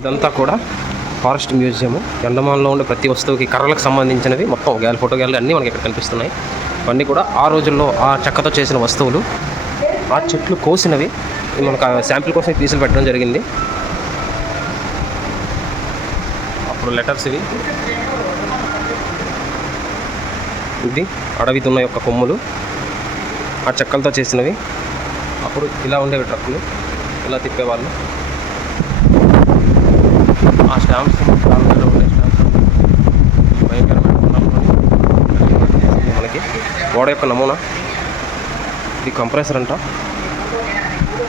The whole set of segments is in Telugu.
ఇదంతా కూడా ఫారెస్ట్ మ్యూజియం. అండమాన్లో ఉండే ప్రతి వస్తువుకి కర్రలకు సంబంధించినవి మొత్తం ఫోటో గ్యాలరీ అన్నీ మనకి ఇక్కడ కనిపిస్తున్నాయి. ఇవన్నీ కూడా ఆ రోజుల్లో ఆ చెక్కతో చేసిన వస్తువులు, ఆ చెట్లు కోసినవి మనకు శాంపిల్ కోసం పీసులు పెట్టడం జరిగింది. అప్పుడు లెటర్స్ ఇది అడవితున్న యొక్క కొమ్ములు, ఆ చెక్కలతో చేసినవి. అప్పుడు ఇలా ఉండేవి ట్రక్కులు, ఇలా తిప్పేవాళ్ళు. ఆ స్టాంప్స్ ఉండే స్టాంప్స్ భయంకరమైన మనకి గోడ యొక్క నమూనా. ఇది కంప్రెసర్ అంట.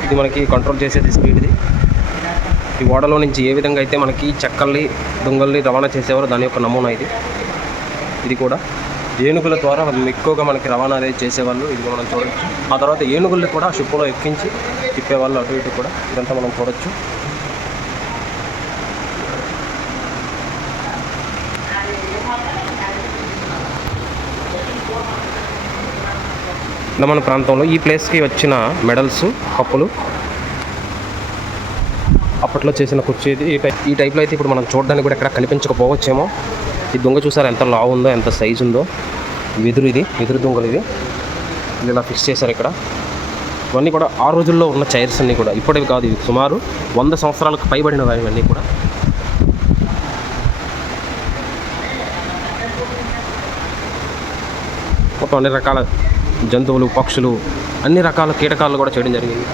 ఇది మనకి కంట్రోల్ చేసేది స్పీడ్ది. ఈ ఓడలో నుంచి ఏ విధంగా అయితే మనకి చెక్కల్ని దొంగల్ని రవాణా చేసేవారో దాని యొక్క నమూనా ఇది. ఇది కూడా ఏనుగుల ద్వారా ఎక్కువగా మనకి రవాణా అనేది చేసేవాళ్ళు. ఇది మనం చూడవచ్చు. ఆ తర్వాత ఏనుగుల్ని కూడా షిప్పులో ఎక్కించి తిప్పేవాళ్ళు అటు ఇటు కూడా. ఇదంతా మనం చూడవచ్చు. మన ప్రాంతంలో ఈ ప్లేస్కి వచ్చిన మెడల్స్, కప్పులు అప్పట్లో చేసిన కుర్చీ ఇది. ఈ టైప్లో అయితే ఇప్పుడు మనం చూడడానికి కూడా ఎక్కడ కనిపించకపోవచ్చేమో. ఈ దొంగ చూసారు ఎంత లావు ఉందో, ఎంత సైజు ఉందో. వెదురు దొంగలు ఇవి ఇలా ఫిక్స్ చేశారు ఇక్కడ. ఇవన్నీ కూడా ఆ రోజుల్లో ఉన్న చైర్స్ అన్నీ కూడా, ఇప్పటివి కాదు. ఇవి సుమారు 100 సంవత్సరాలకు పైబడినవి ఇవన్నీ కూడా. మొత్తం అన్ని రకాల జంతువులు, పక్షులు, అన్ని రకాల కీటకాలు కూడా చేయడం జరిగింది.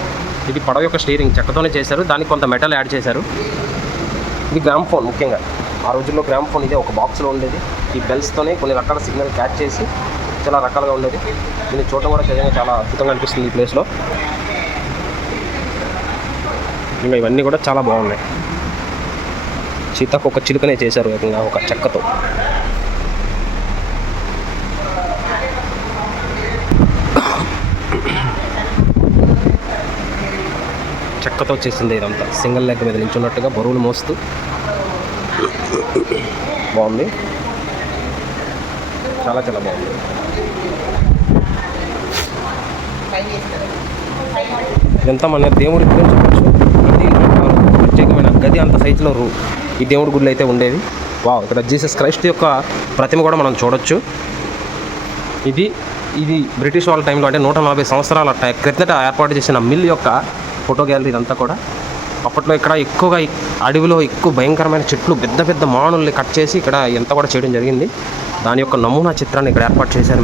ఇది పడవ యొక్క స్టీరింగ్ చెక్కతోనే చేశారు. దానికి కొంత మెటల్ యాడ్ చేశారు. ఇది గ్రామ్ఫోన్. ముఖ్యంగా ఆ రోజుల్లో గ్రామ్ఫోన్ ఇదే ఒక బాక్స్లో ఉండేది. ఈ బెల్స్తోనే కొన్ని రకాల సిగ్నల్ క్యాచ్ చేసి చాలా రకాలుగా ఉండేది. దీన్ని చూడటం కూడా చాలా అద్భుతంగా అనిపిస్తుంది ఈ ప్లేస్లో. ఇంకా ఇవన్నీ కూడా చాలా బాగున్నాయి. సీతకు ఒక చిలుకనే చేశారు ఏకంగా ఒక చెక్కతో. చెక్కతో చేసింది ఇదంతా. సింగిల్ లెగ్ మీద నిల్చున్నట్టుగా బరువులు మోస్తూ బాగుంది. చాలా బాగుంది. ఇదంతా మన దేవుడి గురించి చెప్పచ్చు. ప్రతి ప్రత్యేకమైన గది అంత సైజులో ఈ దేవుడి గుళ్ళు అయితే ఉండేవి. ఇక్కడ జీసస్ క్రైస్ట్ యొక్క ప్రతిమ కూడా మనం చూడొచ్చు. ఇది బ్రిటిష్ వాళ్ళ టైంలో, అంటే 140 సంవత్సరాల క్రిందట ఏర్పాటు చేసిన మిల్ యొక్క ఫోటో గ్యాలరీ ఇదంతా కూడా. అప్పట్లో ఇక్కడ ఎక్కువగా అడవిలో ఎక్కువ భయంకరమైన చెట్లు, పెద్ద మానుల్ని కట్ చేసి ఇక్కడ ఎంత కూడా చేయడం జరిగింది. దాని యొక్క నమూనా చిత్రాన్ని ఇక్కడ ఏర్పాటు చేశారు.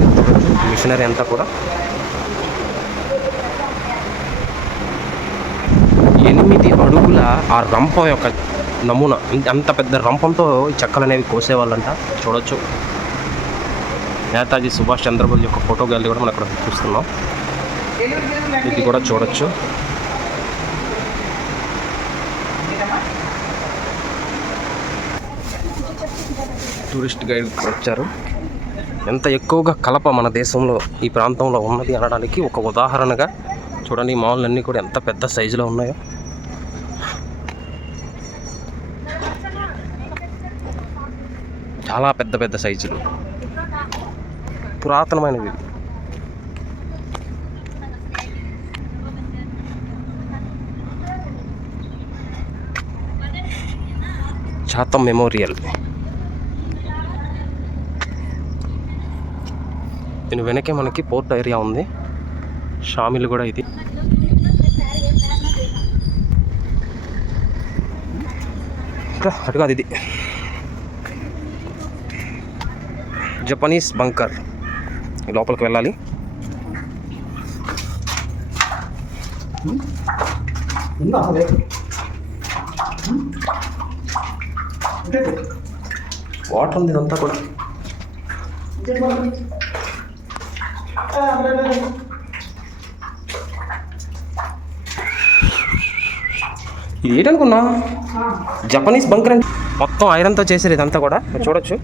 మిషనరీ అంతా కూడా 8 అడుగుల ఆ రంపం యొక్క నమూనా. అంత పెద్ద రంపంతో ఈ చెక్కలు అనేవి కోసేవాళ్ళంట. చూడొచ్చు. నేతాజీ సుభాష్ చంద్రబోస్ యొక్క ఫోటో గ్యాలరీ కూడా మనం ఇక్కడ చూస్తున్నాం. ఇది కూడా చూడొచ్చు. టూరిస్ట్ గైడ్ వచ్చారు. ఎంత ఎక్కువగా కలప మన దేశంలో ఈ ప్రాంతంలో ఉన్నది అనడానికి ఒక ఉదాహరణగా చూడండి. ఈ మాల్లు అన్నీ కూడా ఎంత పెద్ద సైజులో ఉన్నాయో. చాలా పెద్ద సైజులు, పురాతనమైనవి. చాతం మెమోరియల్. దీని వెనకే మనకి పోర్ట్ ఏరియా ఉంది. షామిల్ కూడా ఇది. అటు కాదు, ఇది జపనీస్ బంకర్. లోపలికి వెళ్ళాలి. వాటర్ ఉంది ఇదంతా కూడా. ఇది ఏంటనుకున్నా? జపనీస్ బంకర్ అంటే మొత్తం ఐరన్తో చేసారు ఇదంతా కూడా. చూడొచ్చు.